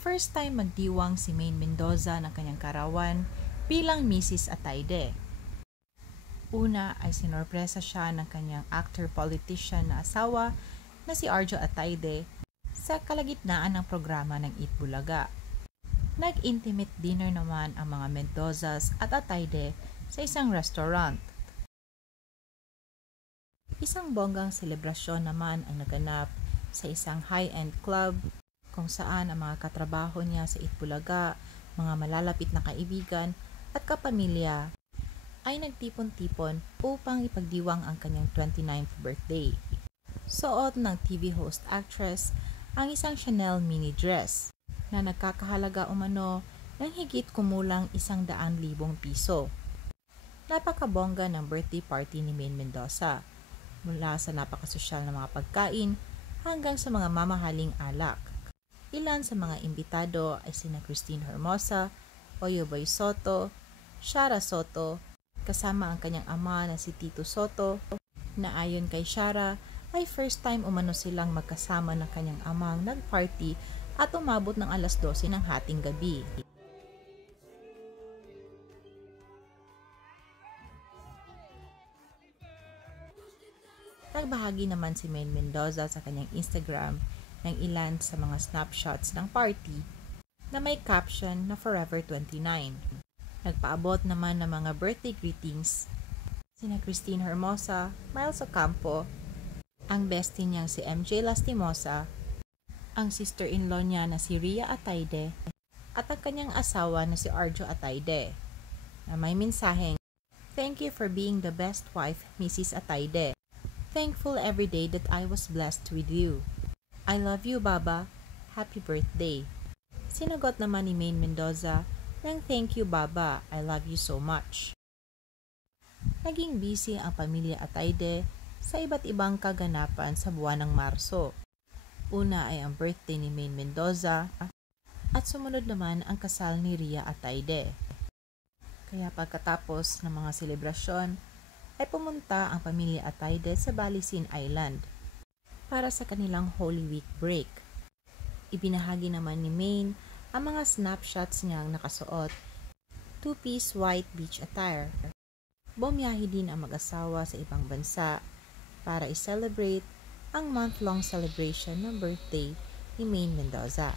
First time magdiwang si Maine Mendoza ng kanyang karawan bilang Mrs. Atayde. Una ay sinorpresa siya ng kanyang actor-politician na asawa na si Arjo Atayde sa kalagitnaan ng programa ng Eat Bulaga. Nag-intimate dinner naman ang mga Mendozas at Atayde sa isang restaurant. Isang bonggang selebrasyon naman ang naganap sa isang high-end club kung saan ang mga katrabaho niya sa Eat Bulaga, mga malalapit na kaibigan at kapamilya ay nagtipon-tipon upang ipagdiwang ang kanyang 29th birthday. Suot ng TV host actress ang isang Chanel mini dress na nagkakahalaga umano ng higit kumulang 100,000 piso. Napakabongga ng birthday party ni Maine Mendoza, mula sa napakasosyal na mga pagkain hanggang sa mga mamahaling alak. Ilan sa mga imbitado ay sina Christine Hermosa, Oyoboy Soto, Shara Soto, kasama ang kanyang ama na si Tito Soto, na ayon kay Shara ay first time umano silang magkasama ng kanyang amang nag-party at umabot ng alas 12 ng hating gabi. Nagbahagi naman si Maine Mendoza sa kanyang Instagram ng ilan sa mga snapshots ng party na may caption na Forever 29. Nagpaabot naman ng mga birthday greetings sina Christine Hermosa, Miles Ocampo, ang bestie niyang si MJ Lastimosa, ang sister-in-law niya na si Rhea Atayde, at ang kanyang asawa na si Arjo Atayde, na may mensaheng, "Thank you for being the best wife, Mrs. Atayde. Thankful every day that I was blessed with you. I love you, Baba. Happy birthday." Sinagot naman ni Maine Mendoza ng "Thank you, Baba. I love you so much." Naging busy ang pamilya Atayde sa iba't ibang kaganapan sa buwan ng Marso. Una ay ang birthday ni Maine Mendoza at sumunod naman ang kasal ni Rhea Atayde. Kaya pagkatapos ng mga selebrasyon ay pumunta ang pamilya Atayde sa Balisin Island para sa kanilang Holy Week break. Ibinahagi naman ni Maine ang mga snapshots niyang nakasuot two-piece white beach attire. Bumiyahe din ang mag-asawa sa ibang bansa para i-celebrate ang month-long celebration ng birthday ni Maine Mendoza.